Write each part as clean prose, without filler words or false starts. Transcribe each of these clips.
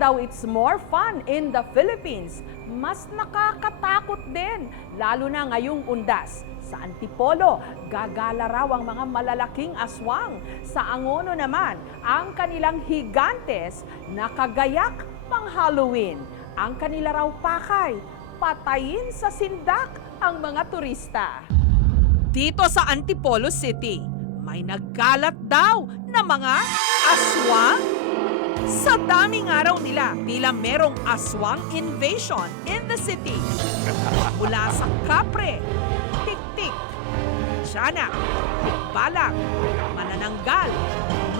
daw it's more fun in the Philippines, mas nakakatakot din, lalo na ngayong undas. Sa Antipolo, gagala raw ang mga malalaking aswang. Sa Angono naman, ang kanilang higantes na kagayak pang Halloween. Ang kanila raw pakay, patayin sa sindak ang mga turista. Dito sa Antipolo City, may nagkalat daw na mga aswang. Sa daming araw nila, tila merong aswang invasion in the city. Mula sa kapre, tik-tik, tiyanak, balang, manananggal,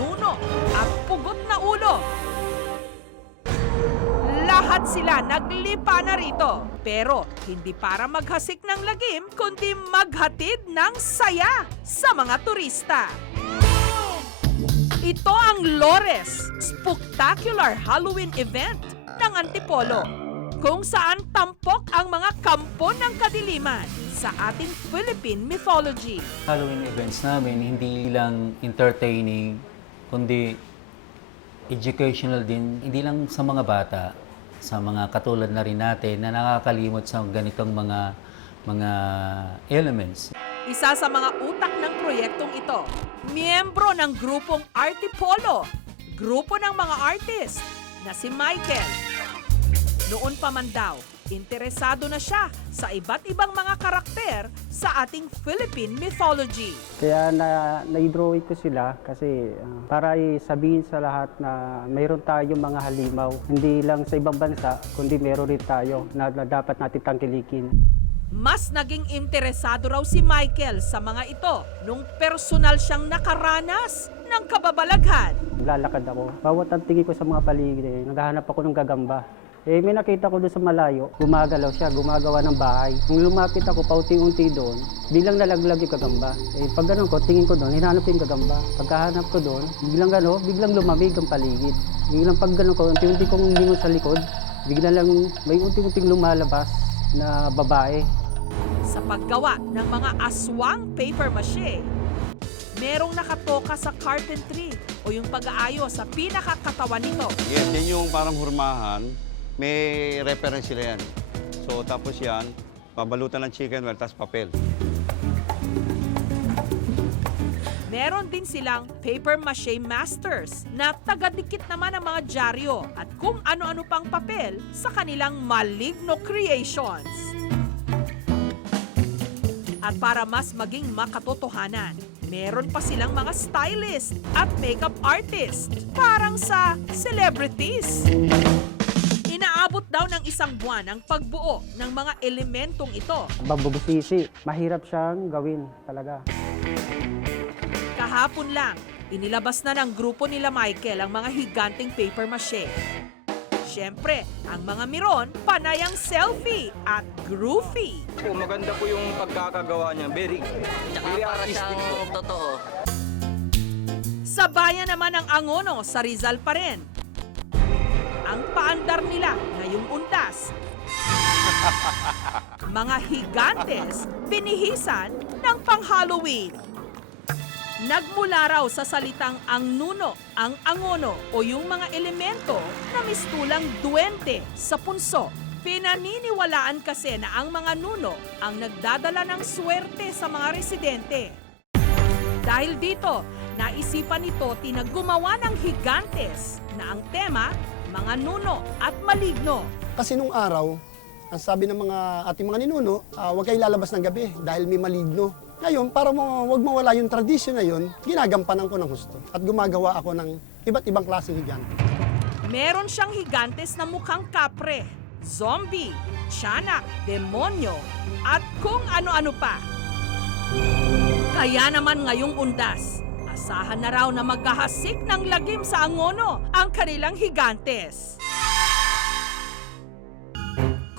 nuno, at pugot na ulo. Lahat sila naglipa na rito. Pero hindi para maghasik ng lagim, kundi maghatid ng saya sa mga turista. Ito ang Lores Spectacular Halloween event ng Antipolo, kung saan tampok ang mga kampo ng kadiliman sa ating Philippine mythology. Halloween events namin hindi lang entertaining, kundi educational din, hindi lang sa mga bata, sa mga katulad na rin natin na nakakalimot sa ganitong mga elements. Isa sa mga utak ng proyektong ito, miyembro ng grupong Artipolo, grupo ng mga artist na si Michael. Noon pa man daw, interesado na siya sa iba't ibang mga karakter sa ating Philippine mythology. Kaya na-drawing ko sila kasi para sabihin sa lahat na mayroon tayong mga halimaw. Hindi lang sa ibang bansa, kundi meron rin tayo na dapat natin tangkilikin. Mas naging interesado raw si Michael sa mga ito nung personal siyang nakaranas ng kababalaghan. Lalakad ako. Bawat ang tingin ko sa mga paligid, naghahanap ako ng gagamba. May nakita ko doon sa malayo, gumagalaw siya, gumagawa ng bahay. Nung lumapit ako, paunti-unti doon, biglang nalaglag yung gagamba. Pag ganun ko, tingin ko doon, hinahanap yung gagamba. Pagkahanap ko doon, biglang lumamig ang paligid. Biglang pag ganun ko, unti-unti kong lingon sa likod, biglang lang may unti-unting lumalabas na babae. Sa paggawa ng mga aswang paper mache, merong nakatoka sa carpentry o yung pag-aayos sa pinakakatawan nito. Yes, yan yung parang hurmahan. May reference sila yan. So tapos yan, pabalutan ng chicken wire, tapos papel. Meron din silang paper mache masters na tagadikit naman ang mga dyaryo at kung ano-ano pang papel sa kanilang maligno creations. At para mas maging makatotohanan, meron pa silang mga stylist at makeup artist, parang sa celebrities. Inaabot daw ng isang buwan ang pagbuo ng mga elementong ito. Babubusisi, mahirap siyang gawin talaga. Kahapon lang, inilabas na ng grupo nila Michael ang mga higanting paper mache. Siyempre, ang mga miron, panayang selfie at groovy. Maganda po yung pagkakagawa niya. Very artistic po. Totoo. Sa bayan naman ng Angono, sa Rizal pa rin. Ang paandar nila ngayong undas. Mga higantes, binihisan ng pang-Halloween. Nagmula raw sa salitang ang nuno, ang angono o yung mga elemento na mistulang duwente sa punso. Pinaniniwalaan kasi na ang mga nuno ang nagdadala ng swerte sa mga residente. Dahil dito, naisipan ni Toti na gumawa ng higantes na ang tema, mga nuno at maligno. Kasi nung araw, ang sabi ng mga ating mga ninuno, huwag kayo lalabas ng gabi dahil may maligno. Ngayon, para huwag mawala yung tradisyon na yun, ginagampanan ko ng husto. At gumagawa ako ng iba't ibang klaseng higante. Meron siyang higantes na mukhang kapre, zombie, tiyanak, demonyo, at kung ano-ano pa. Kaya naman ngayong undas, asahan na raw na magkahasik ng lagim sa Angono ang kanilang higantes.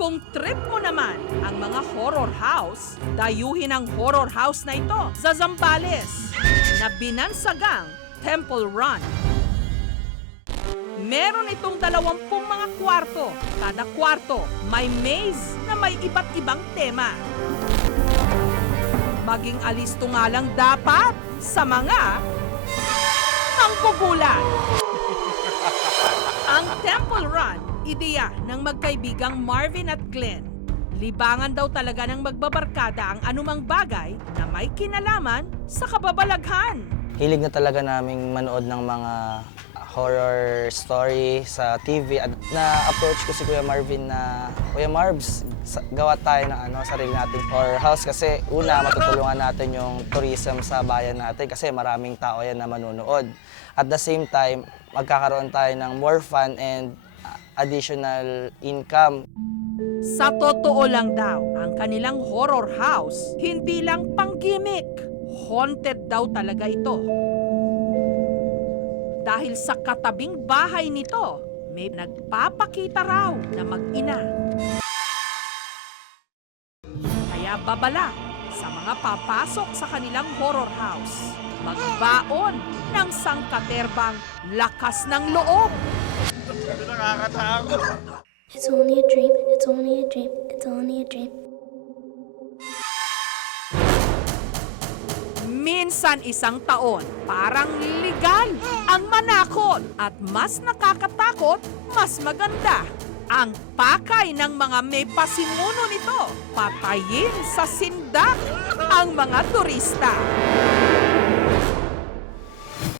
Kung trip mo naman ang mga horror house, dayuhin ang horror house na ito sa Zambales na binansagang Temple Run. Meron itong 20 mga kwarto. Kada kwarto may maze na may iba't ibang tema. Maging alisto nga lang dapat sa mga mangkukulan. Ang Temple Run, ideya ng magkaibigang Marvin at Glenn. Libangan daw talaga ng magbabarkada ang anumang bagay na may kinalaman sa kababalaghan. Hilig na talaga naming manood ng mga horror story sa TV. At na-approach ko si Kuya Marvin na, Kuya Marvs, gawa tayo ng sarili nating horror house kasi una, matutulungan natin yung tourism sa bayan natin kasi maraming tao yan na manunood. At the same time, magkakaroon tayo ng more fun and additional income. Sa totoo lang daw, ang kanilang horror house, hindi lang pang-gimmick. Haunted daw talaga ito. Dahil sa katabing bahay nito, may nagpapakita raw na mag-ina. Kaya babala sa mga papasok sa kanilang horror house, magbaon ng sangkaterbang lakas ng loob. It's only a dream, it's only a dream, it's only a dream. Minsan isang taon, parang legal ang manakot at mas nakakatakot, mas maganda. Ang pakay ng mga may pasimuno nito, patayin sa sindak ang mga turista.